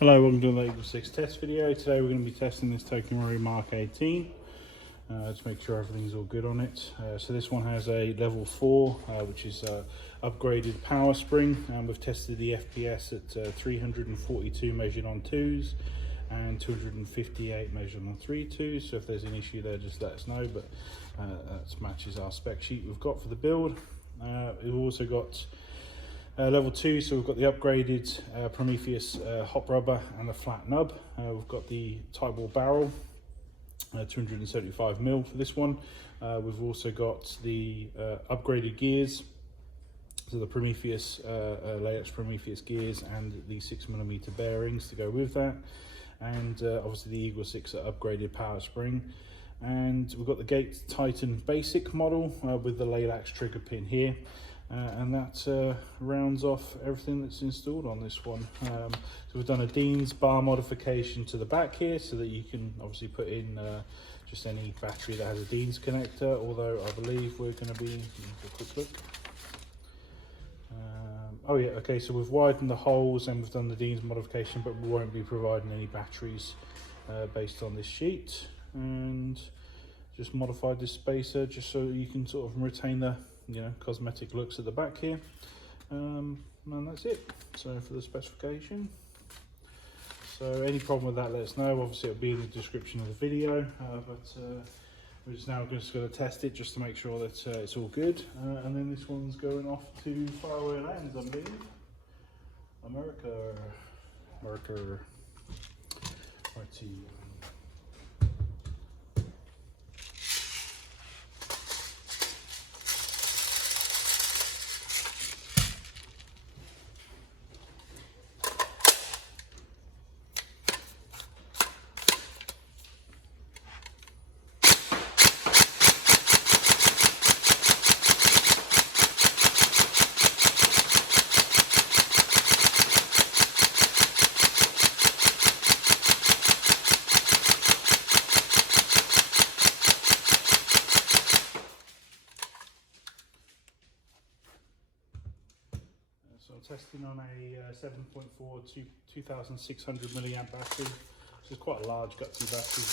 Hello, welcome to the EagleSix test video. Today we're going to be testing this TM MK18 to make sure everything's all good on it. So this one has a level 4, which is upgraded power spring, and we've tested the FPS at 342 measured on 2s and 258 measured on 3.2s. So if there's an issue there, just let us know, but that matches our spec sheet we've got for the build. We've also got level 2, so we've got the upgraded Prometheus hot rubber and the flat nub. We've got the tightbore barrel, 275mm for this one. We've also got the upgraded gears, so the Prometheus Laylax Prometheus gears and the 6mm bearings to go with that, and obviously the EagleSix upgraded power spring. And we've got the Gate Titan basic model with the Laylax trigger pin here. And that rounds off everything that's installed on this one. So we've done a Dean's bar modification to the back here, so that you can obviously put in just any battery that has a Dean's connector, although I believe we're going to be, a quick look. Oh yeah, okay, so we've widened the holes and we've done the Dean's modification, but we won't be providing any batteries based on this sheet. And just modified this spacer just so you can sort of retain the cosmetic looks at the back here, and that's it. So for the specification, so any problem with that, let us know. Obviously it'll be in the description of the video, but we're just now just going to test it just to make sure that it's all good, and then this one's going off to faraway lands, I believe. America. Righty. Testing on a 7.4 to 2600 milliamp battery, which is quite a large gutsy battery.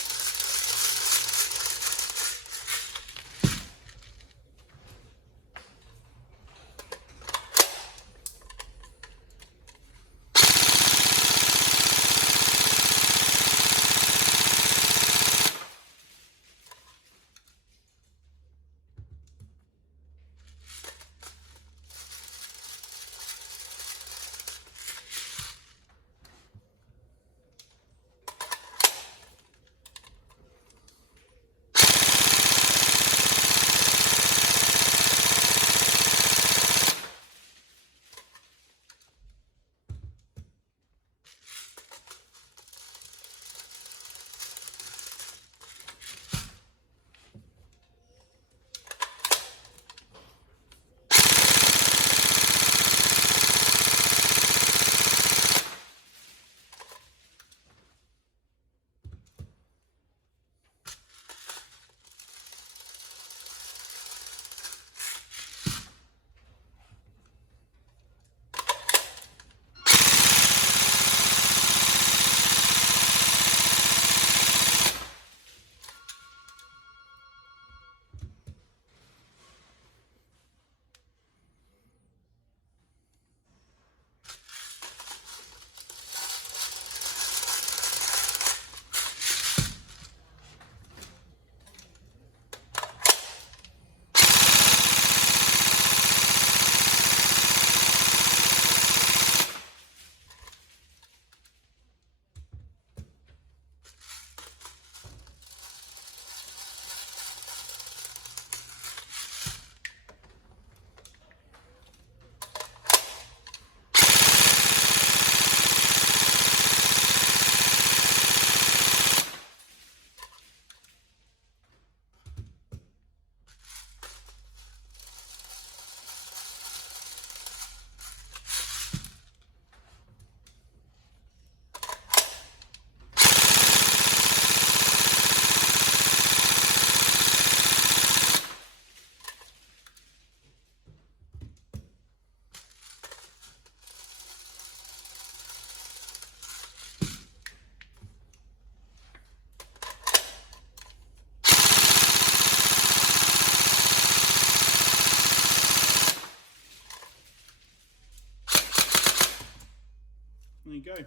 you go.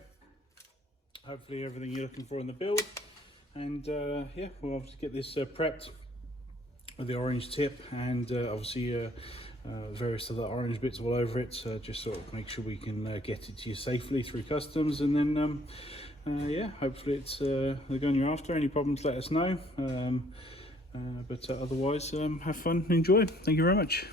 Hopefully everything you're looking for in the build, and yeah, we'll obviously get this prepped with the orange tip, and obviously various other orange bits all over it, just sort of make sure we can get it to you safely through customs, and then yeah, hopefully it's the gun you're after. Any problems, let us know, but otherwise have fun, enjoy. Thank you very much.